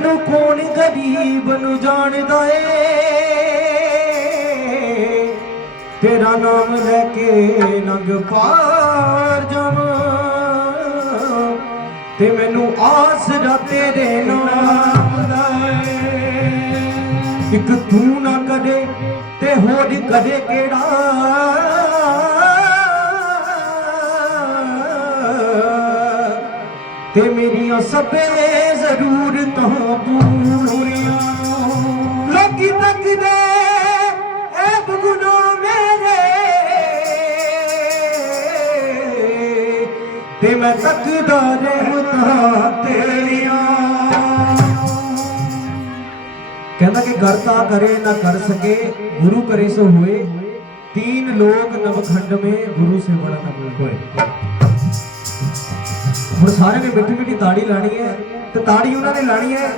ਮੈਨੂੰ ਕੌਣ ਗਰੀਬ ਨੂੰ ਜਾਣਦਾ ਏ? ਤੇਰਾ ਨਾਮ ਲੈ ਕੇ ਨੰਗ ਪਾਰ ਜਾਵਾਂ। ਤੇ ਮੈਨੂੰ ਆਸ ਆਸਰਾ ਤੇਰੇ ਨਾਮ ਦਾ ਏ ਇੱਕ ਤੂੰ ਨਾ ਕਦੇ ਤੇ ਹੋਰ ਕਦੇ ਕਿਹੜਾ? ਤੇ ਮੇਰੀਆਂ ਸਭੇ ਜ਼ਰੂਰਤਾਂ ਪੂਰੀਆਂ ਲੋਕੀ ਤੱਕਦੇ ਐ ਬਗੁਨਾ ਮੇਰੇ ਤੇ ਮੈਂ ਤੱਕਦਾ ਰਹਿਮਤਾਂ ਤੇਰੀਆਂ ਕਹਿੰਦਾ ਕਿ ਕਰਤਾ ਕਰੇ ਨਾ ਕਰ ਸਕੇ ਗੁਰੂ ਕਰੇ ਸੋ ਹੋਏ तीन लोग नवखंड में गुरु से बड़ा न कोई ਹੁਣ ਸਾਰੇ ਨੇ ਮਿੱਠੀ ਮਿੱਠੀ ਤਾੜੀ ਲਾਣੀ ਹੈ ਤੇ ਤਾੜੀ ਉਹਨਾਂ ਨੇ ਲਾਣੀ ਹੈ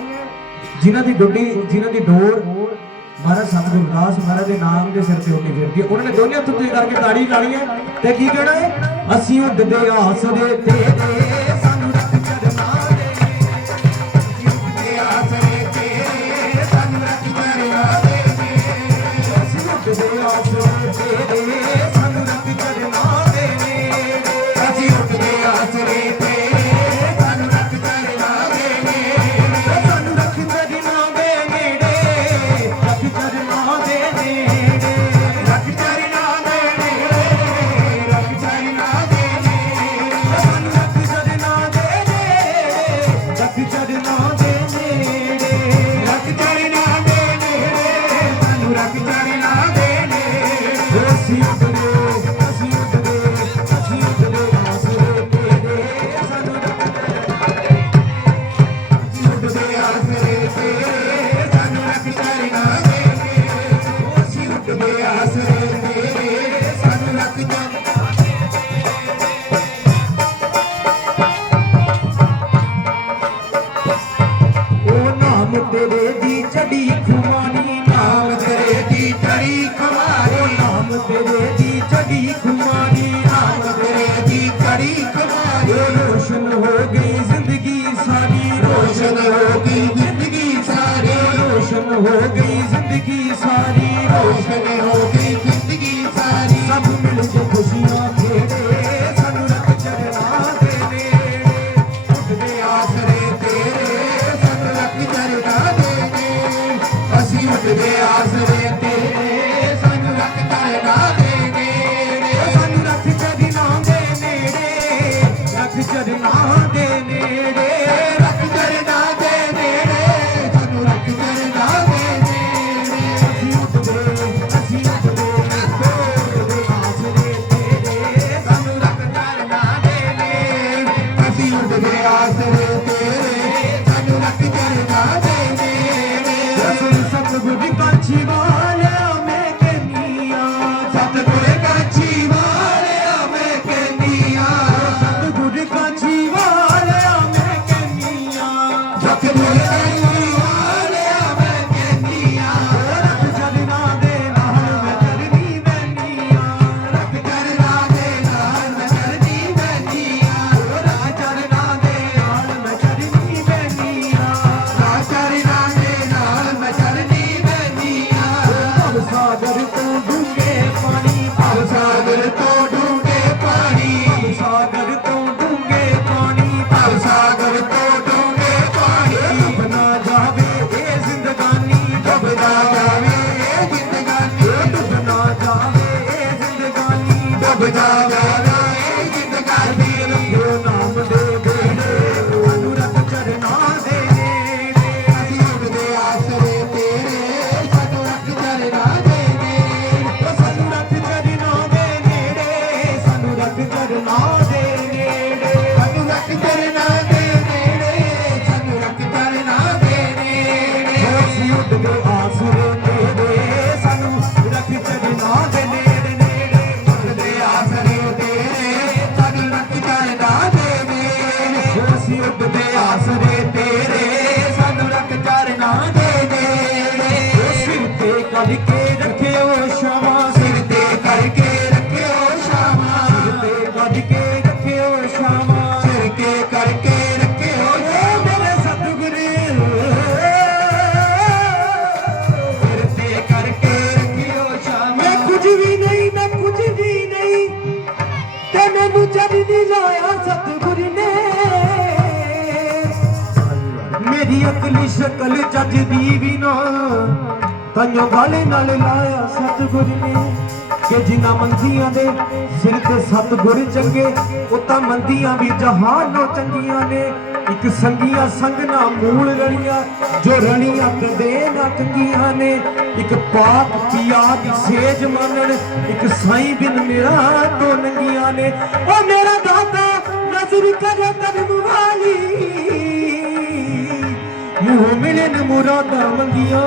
ਜਿਨ੍ਹਾਂ ਦੀ ਡੁੱਡੀ, ਜਿਨ੍ਹਾਂ ਦੀ ਡੋਰ। ਮਹਾਰਾਜ ਸਤਿਗੁਰੂ ਦਾਸ ਮਹਾਰਾਜ ਦੇ ਨਾਮ ਦੇ ਸਿਰ ਤੇ ਉੱਡੀ ਫਿਰਦੀ ਹੈ। ਉਹਨਾਂ ਨੇ ਦੋਨੇ ਹੱਥ ਉੱਤੇ ਕਰਕੇ ਤਾੜੀ ਲਾਣੀ ਹੈ ਤੇ ਕੀ ਕਹਿਣਾ ਹੈ? ਅਸੀਂ ਉੱਡਦੇ ਆਸਰੇ ਤੇਰੇ ਦੇ। ਤੇਰੇ ਸਾਨੂੰ ਰੱਖ ਚਰਨਾ ਤੇਰੇ ਦੀ ਚੜੀ ਖੁਮਾਨੀ ਨਾਮ ਤੇਰੇ ਦੀ ਚੜੀ ਖੁਮਾਨੀ ਉਹ ਨਾਮ ਤੇਰੇ ਦੀ ਚੜੀ ਖੁਮਾਨੀ ਨਾਮ ਤੇਰੇ ਦੀ ਚੜੀ ਖੁਮਾਨੀ। ਰੋਸ਼ਨ ਹੋ ਗਈ ਜ਼ਿੰਦਗੀ ਸਾਰੀ, ਰੋਸ਼ਨ ਹੋ ਗਈ ਜ਼ਿੰਦਗੀ ਸਾਰੀ। ਰੋਸ਼ਨ ਹੋ ਗਈ God's name. ਕਰਕੇ ਰੱਖਿਓ ਸ਼ਾਮਾਂ, ਸਿਰ ਤੇ ਕਰਕੇ ਰੱਖਿਓ ਸ਼ਾਮਾਂ। ਸਿਰ ਤੇ ਵੱਜ ਕੇ ਰੱਖਿਓ ਸ਼ਾਮਾਂ, ਸਿਰ ਤੇ ਕਰਕੇ ਰੱਖਿਓ। ਮੇਰੇ ਸਤਿਗੁਰੂ, ਸਿਰ ਤੇ ਕਰਕੇ ਰੱਖਿਓ ਸ਼ਾਮਾਂ। ਮੈਂ ਕੁਝ ਵੀ ਨਹੀਂ, ਮੈਂ ਕੁਝ ਵੀ ਨਹੀਂ, ਤੇ ਮੈਨੂੰ ਚੜ੍ਹਦੀ ਲਾਇਆ ਸਤਿਗੁਰੂ ਨੇ। ਮੇਰੀ ਅਕਲੀ, ਸ਼ਕਲ ਜੱਜਦੀ ਵੀ ਨਾ। ਤਾਈਓ ਵਾਲੇ ਨਾਲ ਲਾਇਆ ਸਤਿਗੁਰ ਨੇ। ਕਿ ਜਿਨ੍ਹਾਂ ਮੰਦੀਆਂ ਦੇ ਸਿਰ ਤੇ ਸਤਿਗੁਰ ਚੰਗੇ, ਉਹ ਤਾਂ ਮੰਦੀਆਂ ਵੀ ਜਹਾਨੋਂ ਚੰਗੀਆਂ ਨੇ। ਇੱਕ ਸੰਗੀਆਂ ਸੰਗ ਨਾ ਮੂਲ ਰਣੀਆਂ, ਜੋ ਰਣੀਆਂ ਕਦੇ ਨਾ ਚੰਗੀਆਂ ਨੇ। ਇੱਕ ਪਾਕ ਪਿਆ ਦੀ ਸੇਜ ਮੰਨਣ, ਇੱਕ ਸਾਈਂ ਬਿਨ ਮੇਰਾ ਤੋਂ ਨੰਗੀਆਂ ਨੇ। ਉਹ ਮੇਰਾ ਦਾਤਾ ਨਜ਼ਰ ਕਰੇ ਕਦਮ ਵਾਲੀ। ਮੂੰਹ ਮਿਲਨ ਮੁਰਾਦਾਂ ਮੰਗੀਆਂ